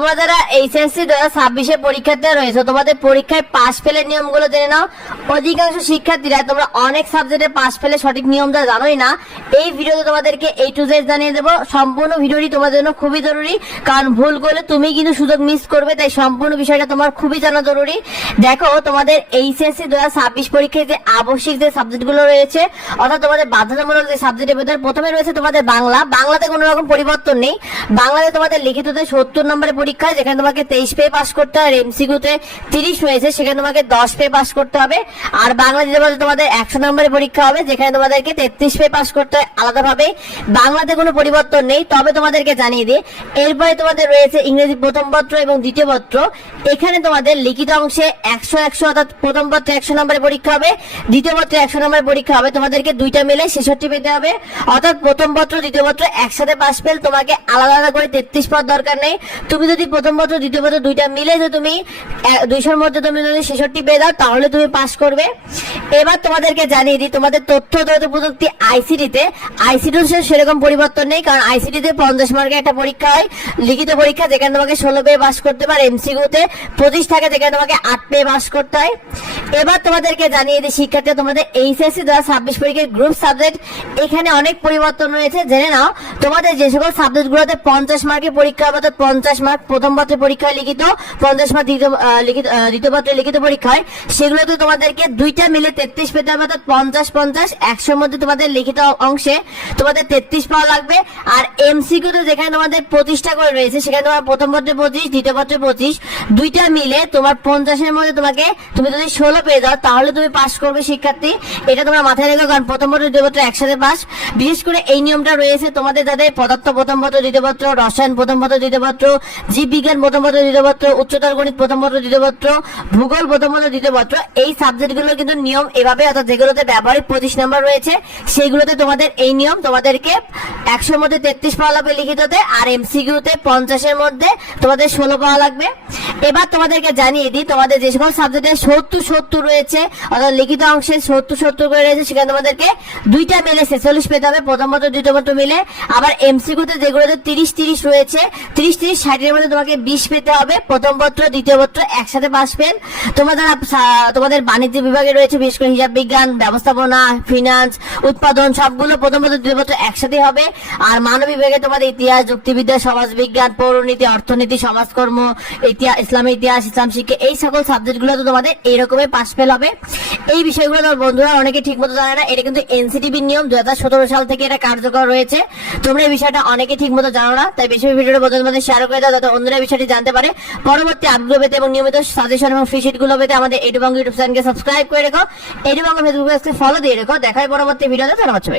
তোমরা যারা এইচএসসি 2026 পরীক্ষাতে রয়েছে, তোমাদের পরীক্ষায় পাস ফেলের নিয়মগুলো জেনে নাও। অধিকাংশ শিক্ষার্থীরা তোমরা অনেক সাবজেক্টে পাস ফেলে সঠিক নিয়মটা জানোই না। এই ভিডিওতে তোমাদেরকে A to Z জানিয়ে দেবো। সম্পূর্ণ ভিডিওটি তোমাদের জন্য খুবই জরুরি, কারণ ভুল করলে তুমি কিন্তু সুযোগ মিস করবে, তাই সম্পূর্ণ বিষয়টা তোমার খুবই জানা জরুরি। দেখো, তোমাদের এইচএসসি 2026 পরীক্ষায় যে আবশ্যিক যে সাবজেক্টগুলো রয়েছে, অর্থাৎ তোমাদের বাধ্যতামূলক যে সাবজেক্টের ভিতরে প্রথমে রয়েছে তোমাদের বাংলাতে কোনো রকম পরিবর্তন নেই। বাংলাতে তোমাদের লিখিততে 70 নম্বরের পরীক্ষা, যেখানে তোমাকে 23 পেয়ে পাস করতে হয়। এমসিকিউতে 30 রয়েছে, সেখানে তোমাকে 10 পেয়ে পাস করতে হবে। আর বাংলা দিতে বলতে তোমাদের 100 নম্বরের পরীক্ষা হবে, যেখানে তোমাদেরকে 33 পেয়ে পাস করতে হয় আলাদাভাবে। বাংলাতে কোনো পরিবর্তন নেই। তবে তোমাদেরকে জানিয়ে দিই, এরপরে তোমাদের রয়েছে ইংরেজি প্রথম পত্র এবং দ্বিতীয় পত্র। এখানে তোমাদের লিখিত অংশে 100 অর্থাৎ প্রথম পত্রে 100 নম্বরের পরীক্ষা হবে, দ্বিতীয় পত্রে 100 নম্বরের পরীক্ষা হবে। তোমাদেরকে দুইটা মিলে 66 পেতে হবে, অর্থাৎ প্রথম পত্র দ্বিতীয় পত্র একসাথে পাস পেল তোমাকে আলাদা আলাদা করে 33 পাওয়ার দরকার নেই। তুমি যদি প্রথম পত্র দ্বিতীয় পত্র দুইটা মিলে যে তুমি 200-র মধ্যে তুমি যদি 66 পেয়ে দাও, তাহলে তুমি পাস করবে। এবার তোমাদেরকে জানিয়ে দিই, তোমাদের তথ্য প্রযুক্তি আইসিটিতে সেরকম পরিবর্তন নেই, কারণ আইসিটিতে 50 মার্কের একটা পরীক্ষা হয়, লিখিত পরীক্ষা, যেখানে তোমাকে 16 পেয়ে পাস করতে পারে। এমসিকিউতে 25 থাকে, যেখানে তোমাকে 8 পেয়ে পাস করতে হয়। এবার তোমাদেরকে জানিয়ে দিই শিক্ষার্থী, তোমাদের এইচএসসি 2026 পরীক্ষার গ্রুপ সাবজেক্ট এখানে অনেক পরিবর্তন রয়েছে, জেনে নাও। তোমাদের যে সকল সাবজেক্টগুলোতে 50 মার্কের পরীক্ষা হবে, অর্থাৎ 50 মার্ক প্রথম পত্রের পরীক্ষায় লিখিত, 50 মার্ক দ্বিতীয় পত্রে লিখিত পরীক্ষা হয়, সেগুলোতে তোমাদেরকে দুইটা মিলে 33 পেতে হবে, অর্থাৎ 50-50 100-র মধ্যে তোমাদের লিখিত অংশে তোমাদের 33 পাওয়া লাগবে। আর এমসিকিউতে যেখানে তোমাদের 25টা করে রয়েছে, সেখানে তোমার প্রথম পত্রে 25, দ্বিতীয় পত্রে 25, দুইটা মিলে তোমার 50-এর মধ্যে তুমি যদি 16 পেয়ে যাও, তাহলে তুমি পাস করবে শিক্ষার্থী। এটা তোমরা মাথায় রেখো, কারণ প্রথম পত্র দ্বিতীয় পত্র একসাথে পাস। বিশেষ করে এই নিয়মটা রয়েছে তোমাদের যাদের পদার্থ প্রথম পত্র দ্বিতীয় পত্র, রসায়ন প্রথম পত্র দ্বিতীয় পত্র, জীববিজ্ঞান প্রথম পত্র দ্বিতীয় পত্র, উচ্চতর গণিত প্রথম পত্র দ্বিতীয় পত্র, ভূগোল প্রথম পত্র দ্বিতীয় পত্র। এই সাবজেক্টগুলো কিন্তু নিয়ম এভাবে, অর্থাৎ যেগুলোতে ব্যবহারিক 25 নম্বর রয়েছে, সেইগুলোতে তোমাদের এই নিয়ম। তোমাদেরকে 100-র মধ্যে 33 পাওয়া লাগবে লিখিততে, আর এমসিকিউতে 50-এর মধ্যে তোমাদের 16 পাওয়া লাগবে। এবার তোমাদেরকে জানিয়ে দিই, তোমাদের যে সকল সাবজেক্টে 70 রয়েছে, অর্থাৎ লিখিত অংশে 70 করে রয়েছে, সেখানে তোমাদেরকে দুইটা মিলে 46 পেতে হবে, প্রথম পত্র দ্বিতীয় পত্র মিলে। আবার এমসিকিউতে যেগুলোতে 30 রয়েছে, 30-60-এর মধ্যে তোমাকে 20 পেতে হবে, প্রথম পত্র দ্বিতীয় পত্র একসাথে পাস পেন। তোমাদের বাণিজ্য বিভাগে রয়েছে, বিশেষ করে হিসাব বিজ্ঞান, ব্যবস্থাপনা, ফিনান্স, উৎপাদন, সবগুলো প্রথম পত্র দ্বিতীয় পত্র একসাথে হবে। আর মানব বিভাগে তোমাদের ইতিহাস, যুক্তিবিদ্যা, সমাজবিজ্ঞান, পৌরনীতি, অর্থনীতি, সমাজকর্ম, ইসলামের ইতিহাস, ইসলাম শিক্ষা, এই সকল সাবজেক্টগুলো তো তোমাদের এইরকমই পাস ফেল হবে। এই বিষয়গুলো তোমার বন্ধুরা অনেকে ঠিক মতো জানে না। এটা কিন্তু এনসিটিভির নিয়ম, 2017 সাল থেকে এটা কার্যকর রয়েছে। তোমরা এই বিষয়টা অনেকে ঠিক মতো জানো না, তাই বেশি ভিডিওটা বন্ধুদের মধ্যে শেয়ার করে দাও, যাতে অন্যরা বিষয়টি জানতে পারে। পরবর্তী আপডেট পেতে এবং নিয়মিত সাজেশন এবং ফ্রি শিটগুলো পেতে আমাদের এডুবাংলা ইউটিউব চ্যানেলকে সাবস্ক্রাইব করে রেখো, এডুবাংলা ফেসবুক পেজকে ফলো দিয়ে রেখো। দেখা হয় পরবর্তী ভিডিওতে। ধন্যবাদ সবাই।